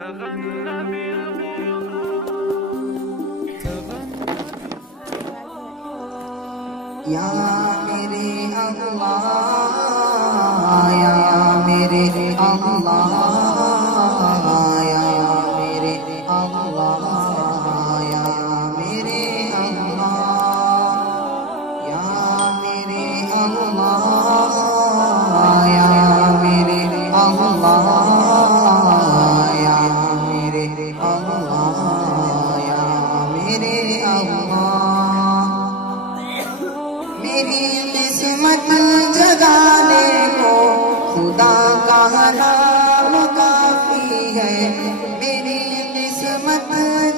یا میرے اللہ یا میرے اللہ یا میرے اللہ یا میرے اللہ یا میرے اللہ یا میرے اللہ یا میرے اللہ یا میرے اللہ میری قسمت جگانے کو خدا کا نام کافی ہے میری قسمت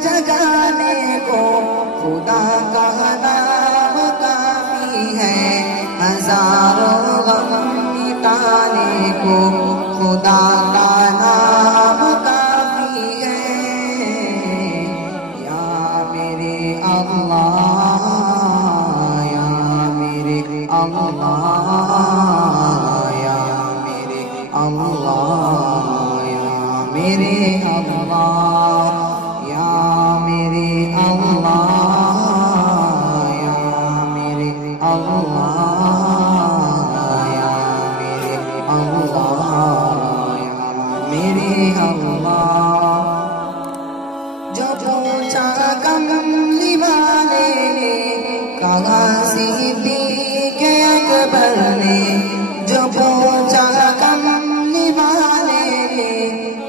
جگانے کو خدا کا نام کافی ہے ہزاروں غم مٹانے کو خدا کا نام کافی ہے یا میرے اللہ اللہ یا میرے اللہ یا میرے اللہ یا میرے اللہ یا میرے اللہ یا میرے اللہ یا میرے اللہ جو پوچھا کملی والے نے کہاں سے اکبر نے جو پوچھا کملی والے نے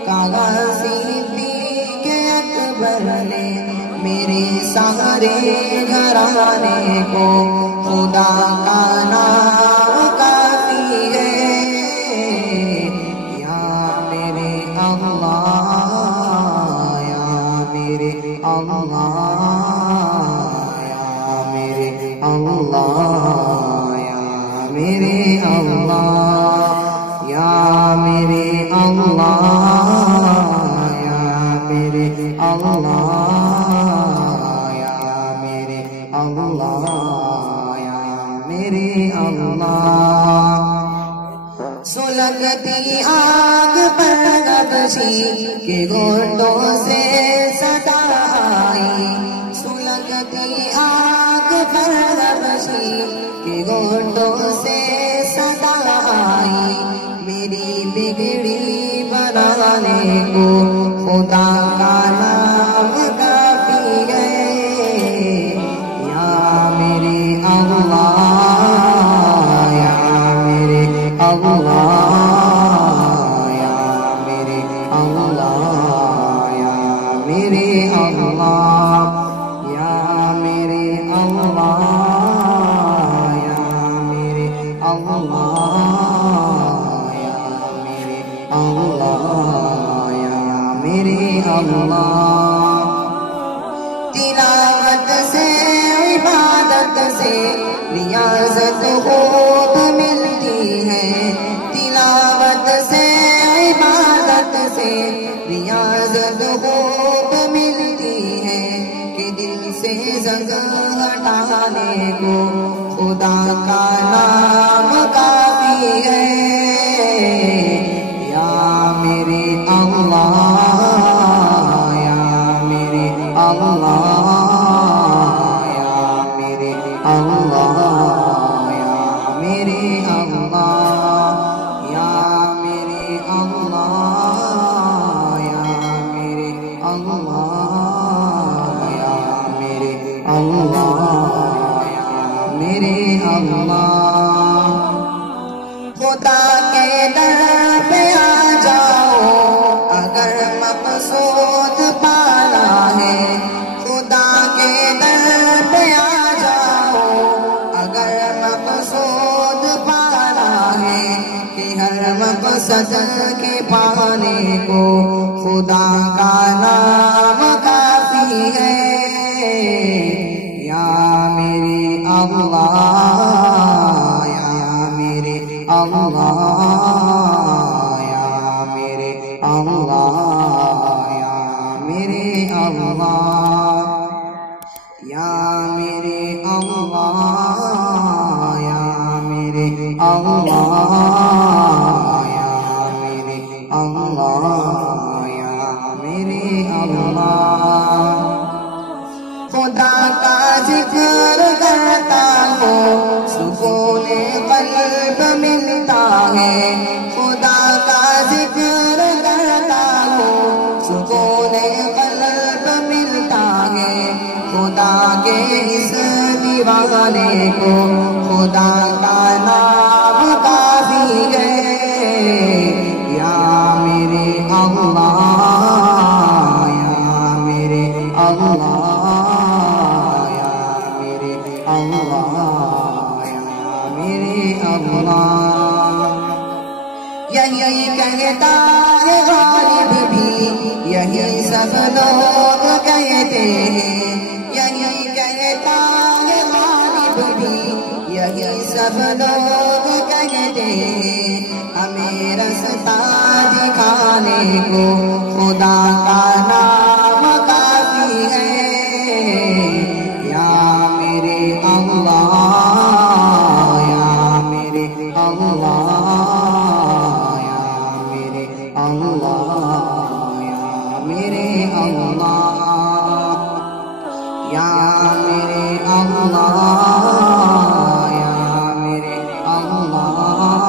کہا صدیق اکبر نے میرے سارے گھرانے کو خدا کا نام کافی ہے یا میرے اللہ یا میرے اللہ یا میرے اللہ میرے اللہ یا میرے اللہ یا میرے اللہ یا میرے اللہ یا میرے اللہ سلگتی آگ پر گبشی کے گھوٹوں سے صدا آئی سلگتی آگ پر گبشی کے گھوٹوں سے صدا آئی میری بگڑی بنانے کو خدا کا نام کافی ہے یا میرے اللہ یا میرے اللہ یا میرے اللہ یا میرے اللہ یا میرے اللہ اللہ یا میرے اللہ یا میرے اللہ تلاوت سے عبادت سے ریاضت خود ملتی ہے تلاوت سے عبادت سے ریاضت خود ملتی ہے کہ دل سے زنگ ہٹانے کو خدا کا نام کافی ہے یا میرے اللہ یا میرے اللہ یا میرے اللہ یا میرے اللہ یا میرے اللہ یا میرے اللہ یا میرے اللہ میرے اللہ خدا کے در پہ آ جاؤ اگر مقصود پانا ہے خدا کے در پہ آ جاؤ اگر مقصود پانا ہے کہ ہر مقصد کے پانے کو خدا کا نام کافی ہے یا میرے اللہ یا میرے اللہ یا میرے اللہ یا میرے اللہ یا میرے اللہ یا میرے اللہ یا میرے اللہ یا اللہ خدا کا ذکر کرتا ہوں سکون قلب ملتا ہے خدا کا ذکر کرتا ہوں سکون قلب ملتا ہے خدا کے اس دیوانے کو خدا کا نام کافی ہے یا میرے اللہ یا میرے اللہ یہی کہتا ہے غالب بھی یہی سب لوگ کہتے ہیں یہی کہتا ہے غالب بھی یہی سب لوگ کہتے ہیں ہمیں رستہ دکھانے کو خدا کا نام کافی ہے یا میرے اللہ یا میرے اللہ یا میرے اللہ یا میرے اللہ